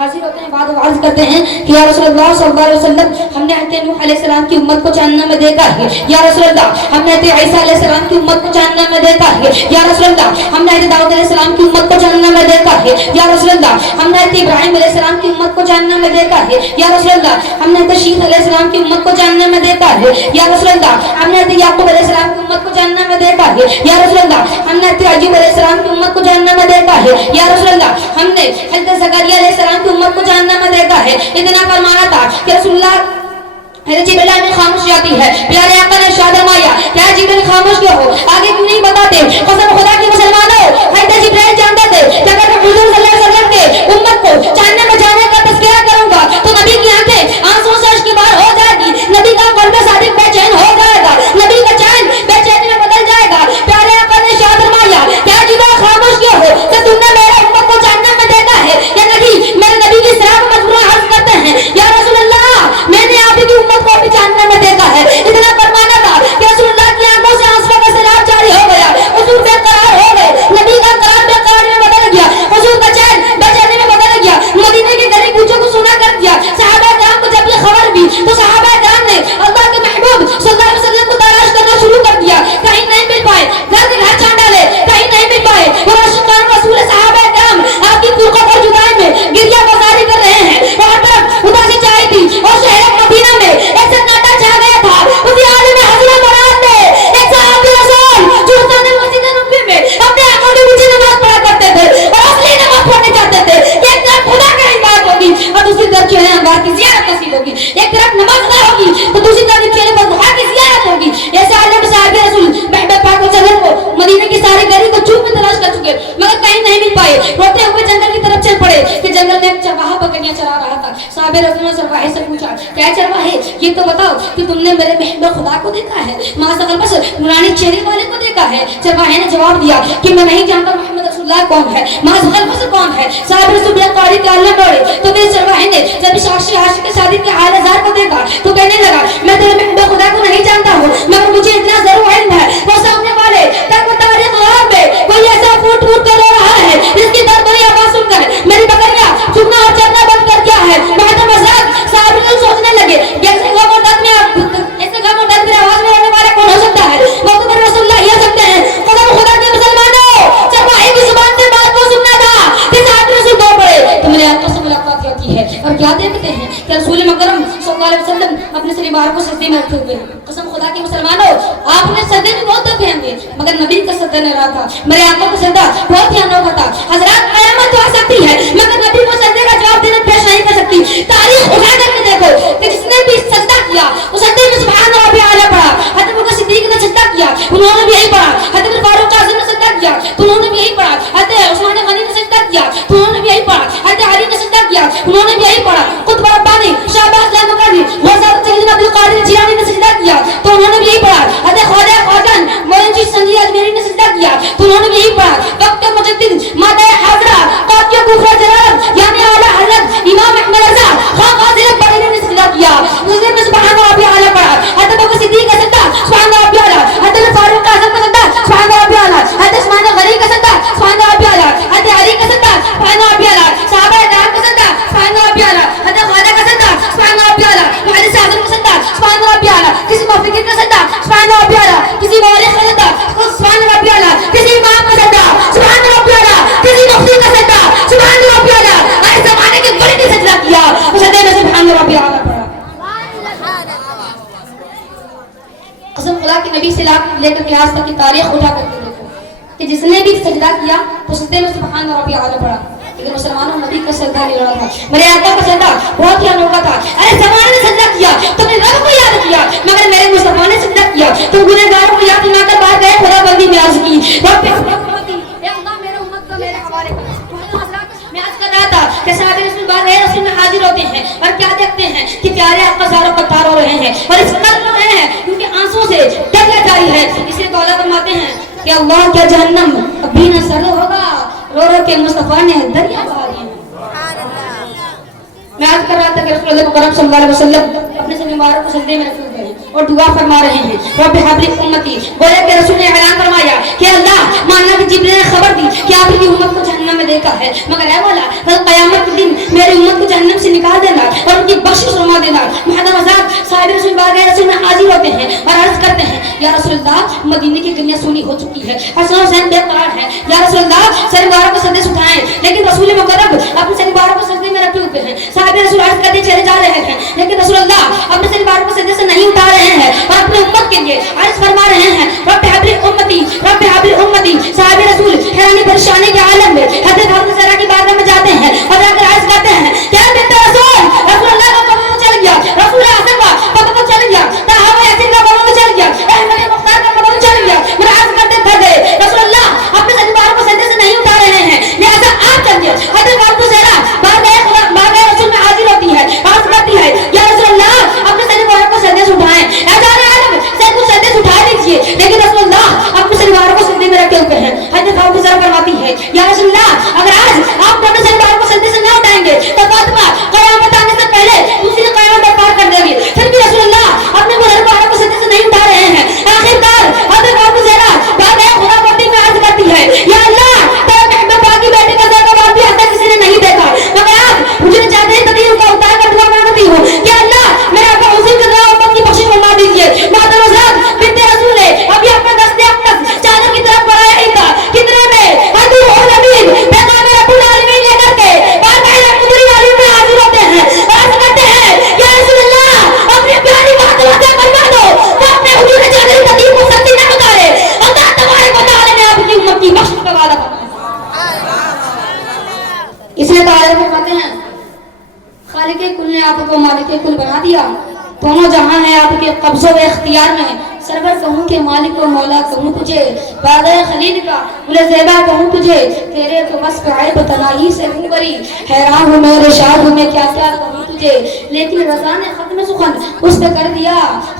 حاضر ہوتے ہیں، بعد عرض کرتے ہیں کہ یا رسول اللہ صلی اللہ علیہ وسلم ہم نے حضرت نوح علیہ السلام کی امت کو جہنم میں دیکھا ہے، یا رسول اللہ ہم نے حضرت عیسیٰ علیہ السلام کی امت کو جہنم میں دیکھا ہے، یا رسول اللہ ہم نے حضرت داؤد علیہ السلام کی امت کو جہنم میں دیکھا ہے، یا رسول اللہ ہم نے حضرت ابراہیم علیہ السلام کی امت کو جہنم میں دیکھا ہے، یا رسول اللہ ہم نے حضرت شیخ علیہ السلام کی امت کو جہنم میں دیکھا ہے، یا رسول اللہ ہم نے حضرت یعقوب علیہ السلام کی امت کو جہنم میں دیکھا ہے، یا رسول اللہ ہم نے حضرت ایوب علیہ السلام کی امت کو جہنم میں دیکھا ہے، یا رسول اللہ ہم نے حضرت زکریا علیہ السلام کی امت کو جہنم میں دیکھا ہے۔ اتنا فرمانا تھا کہ رسول اللہ حضرت جبرائیل میں خاموش جاتی ہے، پیارے آقا نے ارشاد فرمایا کیا جبرائیل خاموش کیوں ہو، آگے کیوں نہیں بتاتے؟ قسم خدا کی مسلمانوں، حضرت جبرائیل جانتے تھے کہ اگر میں حضور صلی اللہ علیہ وسلم کے امت کو جہنم میں جانے کا تذکرہ کروں گا تو نبی کی آنکھیں آنسوں سے اشک بار ہو جائے گی، نبی کا قلب صادق بے چین ہو جائے گا، نبی کا چین بے چینی میں بدل جائے گا۔ پیارے آقا نے ارشاد فرمایا کیا جبرائیل خاموش کیوں ہو کہ تم نے میرے امت کو جہنم میں دیکھا ہے یا نہیں؟ میرے نبی کی صراح مذکورہ عرض کرتے ہیں یا رسول اللہ میں نے آپ کی امت کو بھی جہنم میں دیکھا ہے۔ اتنا فرمانا تھا کہ رسول اللہ کی آنکھوں سے آنسوں کا سیلاب جاری ہو گیا، حضور بے قرار ہو گئے، نبی کا قرار بے قراری میں بدل گیا، حضور کا چین بے چینی میں بدل گیا، مدینے کے گلی کوچوں کو سونا کر دیا۔ صحابہ کرام کو جب یہ خبر بھی تو صحابہ کرام نے اللہ کے محبوب صلی اللہ علیہ وسلم کو تلاش کرنا شروع کر دیا، کہیں نہیں مل پائے، گھر کے گھر چھان ڈالے، کہیں نہیں مل پائے، وہ عاشقان رسول صحابہ کرام آپ کی فرقت اور جدائی میں گریہ بازاری کر رہے ہیں، اور طرف اداسی چاہی تھی اور شہر مدینہ میں ایک سناٹا چھا گیا تھا۔ اسی عالم حضرت مراد میں ایک صحابی رسول جو حسین مسجد نبوی میں اپنے آنکھوں کے پیچھے نماز پڑھا کرتے تھے اور اصلی نماز پڑھنے جاتے تھے، ایک طرف خدا کا عبادت ہوگی اور دوسری طرف چہرے انوار کی زیارت نصیب ہوگی، ایک طرف نماز ادا ہوگی تو دوسری طرف چہرے بضحا کی زیارت ہوگی۔ ایسے عالم صحابی رسول محبوب پاک وسلم کو مدینے کی ساری گلی کو چوب میں تلاش کر چکے مگر کہیں نہیں مل پائے، روتے ہوئے جنگل کی طرف چل پڑے کہ جنگل میں ایک چرواہا بکریاں چرا رہا تھا۔ صحابہ رسول نے چرواہے سے پوچھا کیا چرواہے یہ تو بتاؤ کہ تم نے میرے محبوب خدا کو دیکھا ہے، ماسغل بس نورانی چہرے والے کو دیکھا ہے؟ چرواہے نے جواب دیا کہ میں نہیں جانتا محمد رسول اللہ کون ہے، ماسغل بس کون ہے؟ صحابہ رسول بے قاری کے عالم بڑھے تو میرے چرواہے نے جب ساکشی عاشق شادی کے حال ہزار کو دیکھا تو کہنے لگا میں تیرے محبوب خدا کو نہیں جانتا ہوں مگر مجھے اتنا ضرور علم ہے وہ سامنے والے تک تاریخ غار میں کوئی ایسا پھوٹ پھوٹ کر رو رہا ہے جس کی درد بری آواز سن کر میری بکریاں چگنا اور چرنا بند کر دیا ہے۔ محترم حضرات صحابہ رسول سوچنے لگے ایسے غم اور درد میں آواز میں رہنے والا کون ہو سکتا ہے؟ وہ تو میرے رسول اللہ یہ سکتے ہیں۔ خدا کے مسلمانوں چرواہے کی زبان سے بات کو سننا تھا کہ صحابہ رسول دو پڑے تو میرے آقا سے ملاقات ہوتی ہے اور کیا دیکھتے ہیں کہ رسول مکرم صلی اللہ علیہ وسلم اپنے سلیبار کو سجدے میں رکھے ہوئے ہیں۔ قسم خدا کے مسلمانوں آپ نے سجدے میں بہت دکھے ہوں گے مگر نبی کا سجدہ نہ رہا تھا، میرے آقا کا سجدہ بہت ہی انوکھا تھا۔ حضرات قیامت تو آ سکتی ہے مگر نبی کو سجدے کا جواب دینا پیش نہیں کر سکتی۔ تاریخ اٹھا کر کے دیکھو کہ جس نے بھی سجدہ کیا وہ سجدے میں سبحان ربی اعلیٰ پڑھا، حضرت ابوبکر صدیق نے سجدہ کیا انہوں نے بھی یہی پڑھا، حضرت فاروق اعظم نے سجدہ کیا تو انہوں نے بھی یہی پڑھا، حضرت عثمان غنی نے سجدہ کیا تو انہوں نے بھی یہی پڑھا، حضرت علی نے سجدہ کیا انہوں نے بھی یہی پڑھا، قطب ربانی شہباز لامکانی غوث سیدنا عبد القادر جیلانی نے سجدہ کیا تو انہوں نے بھی یہی پڑھا، حضرت خواجہ خواجان مولانا جی سنجی اجمیری نے سجدہ کیا تو انہوں نے بھی یہی پڑھا، وقت مجدد مادہ حاضرہ قاضی کوفہ جلال یعنی اعلیٰ حضرت امام احمد رضا خان قاضی بریلوی نے سجدہ کیا، اس نے سبحان ربی اعلیٰ پڑھا، حضرت ابوبکر صدیق کا سجدہ سبحان ربی اعلیٰ، حضرت فاروق اعظم کا سجدہ سبحان ربی اعلیٰ، حضرت عثمان غنی کا سجدہ سبحان ربی اعلیٰ، حضرت علی کا سجدہ سبحان ربی اعلیٰ، صحابہ کرام کا سجدہ سبحان ربی اعلیٰ، حضرت خواجہ کا سجدہ سبحان ربی اعلیٰ، حضرت اعظم کا سجدہ سبحان ربی اعلیٰ، کسی مفکر کا سجدہ سبحان ربی اعلیٰ، کسی مورخ کا سجدہ سبحان ربی اعلیٰ، کسی امام کا سجدہ سبحان ربی اعلیٰ، کسی مفتی کا سجدہ سبحان ربی اعلیٰ، ہر زمانے کے بڑے نے سجدہ کیا اس سجدے میں سبحان ربی اعلیٰ پڑھا۔ قسم خدا کے نبی سے لے کر کے آج تک کی تاریخ اٹھا کر کے دیکھو کہ جس نے بھی سجدہ کیا تو سجدے میں سبحان ربی اعلیٰ پڑھا، لیکن مسلمانوں نبی کا سجدہ نہیں رہا تھا، میرے آقا کا سجدہ بہت ہی انوکھا تھا۔ ارے زمانے نے سجدہ کیا تم نے رب کو یاد کیا مگر میرے مصطفیٰ نے سجدہ کیا تم گنہگاروں کو یاد دلا کر باہر گئے، خدا بندی میں عرض کی رب اے اللہ میرے امت کو میرے حوالے کر۔ میں عرض کر رہا تھا کہ صحابہ رسول باہر گئے رسول میں حاضر ہوتے ہیں اور کیا دیکھتے ہیں کہ پیارے آقا زاروں پر تار ہو رہے ہیں اور اس قدر رو رہے ہیں کیونکہ آنسوں سے دریا جاری ہے، اسے تولا فرماتے ہیں کہ اللہ کیا جہنم ابھی نہ سر ہوگا، رو رو کے مصطفیٰ نے دریا بہا دیے۔ میں عرض کر رہا تھا کہ رسول اللہ مکرم صلی اللہ علیہ وسلم اپنے سے مبارک کو سجدے میں رکھے ہوئے ہیں اور دعا فرما رہے ہیں رب حبلی امتی. گویا کہ رسول نے اعلان فرمایا کہ اللہ مانا کہ جبریل نے خبر دی کہ آپ کی امت کو جہنم میں دیکھا ہے، مگر اے مولا کل قیامت کے دن میری امت کو جہنم سے نکال دینا اور ان کی بخشش فرما دینا. محترم حضرات صاحب رسول بارگاہ رسول میں حاضر ہوتے ہیں اور عرض کرتے ہیں یا رسول اللہ مدینے کی گلیاں سونی ہو چکی ہے، حسن حسین بے قرار ہیں، یا رسول اللہ سر مبارک کو سجدے سے اٹھائیں، لیکن رسول مقرب اپنے سر مبارک کو سجدے میں رکھے ہوئے ہیں. صاحب رسول عرض کرتے چلے جا رہے ہیں لیکن رسول اللہ اپنے سر مبارک کو سجدے سے نہیں اٹھا رہے ہیں اور اپنے امت کے لیے عرض فرما رہے ہیں رب حبلی امتی رب حبلی امتی. صاحب رسول حیرانی پریشانی کے عالم میں حضرت فاطمہ زہرا کی بارگاہ میں جاتے ہیں اور جا کر عرض کرتے ہیں کیا بنت رسول رسول اللہ کا قبر چل گیا، رسول اعظم کا قبر چل گیا، صحابہ یاسین کا قبر چل گیا، احمد مختار کا قبر چل گیا. میں عرض کرتے تھے گئے رسول اللہ اپنے سر مبارک کو سجدے سے نہیں اٹھا رہے ہیں، لہذا آپ چلیے. حضرت فاطمہ زہرا بارگاہ رسول میں حاضر ہوتی ہے، عرض کرتی ہے یا رسول اللہ اپنے سر مبارک کو سجدے سے اٹھائیں. اعزاز عالم سر کو سجدے سے اٹھا لیجیے، لیکن رسول اللہ اپنے سر مبارک کو سجدے میں رکھے ہوئے ہیں. حضرت فاطمہ زہرا فرماتی ہے یا رسول اللہ اگر آج آپ اپنے سر مبارک کو سجدے سے نہ اٹھائیں گے تو فاطمہ قیامت آنے سے پہلے دوسری قیامت برپا کر دیں گے. پھر بھی رسول اللہ اپنے سر مبارک کو سجدے سے نہیں اٹھا رہے ہیں. آخرکار حضرت فاطمہ زہرا بارگاہ خدا بندی میں عرض کرتی ہے یا اللہ تیرے محبوب پاک کی بیٹی کا زیادہ بات بھی حتیٰ کسی نے نہیں دیکھا، مگر آپ مجھے چاہتے ہیں تدیر کا اتار کر دعا مانگتی ہوں کہ اللہ میرا ابا حسین کا دعا امت کی بخشش فرما دیجیے. محترم حضرات بنت رسول ہے ابھی اپنا دستے اقدس چادر کی طرف بڑھایا ہی تھا، کتنے میں حضور الامین پیغام رب العالمین لے کر کے بارگاہ رحمت العالمین میں حاضر ہوتے ہیں، عرض کرتے ہیں یا رسول اللہ اپنی پیاری فاطمہ سے فرما دو وہ اپنے حضور چادر تدیر کو سچی نہ اتارے. اللہ تبارک و تعالی نے آپ کی امت کی بخشش کا وعدہ فرمایا. اس لیے تعالی فرماتے ہیں خالق کل نے آپ کو مالک کل بنا دیا، دونوں جہاں ہیں آپ کے قبضہ و اختیار میں. سرور کہوں کہ مالک و مولا کہوں تجھے، بادہ خلیل کا گل زیبا کہوں تجھے، تیرے تو بس عیب تناہی سے ہوں بری، حیران ہوں میں رشاد ہوں میں کیا کیا کہوں تجھے. لیکن رضا نے ختم سخن اس پہ کر دیا،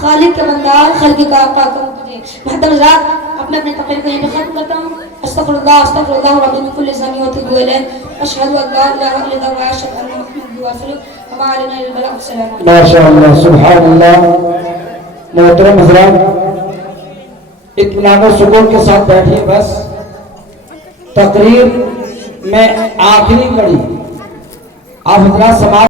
خالق کے بندار خلق کا آقا کہوں تجھے. محترم حضرات اب میں اپنے تقریر کو یہیں پہ ختم کرتا ہوں. استغفر اللہ رب من کل ذنب واتوب الیہ، اشہد ان لا الہ الا اللہ و اشہد ان محمد رسول اللہ. وما علینا الا البلاغ. السلام علیکم. ماشاء اللہ سبحان اللہ. محترم حضرات اطمینان و سکون کے ساتھ بیٹھیے. بس تقریر میں آخری کڑی آپ حضرات سماعت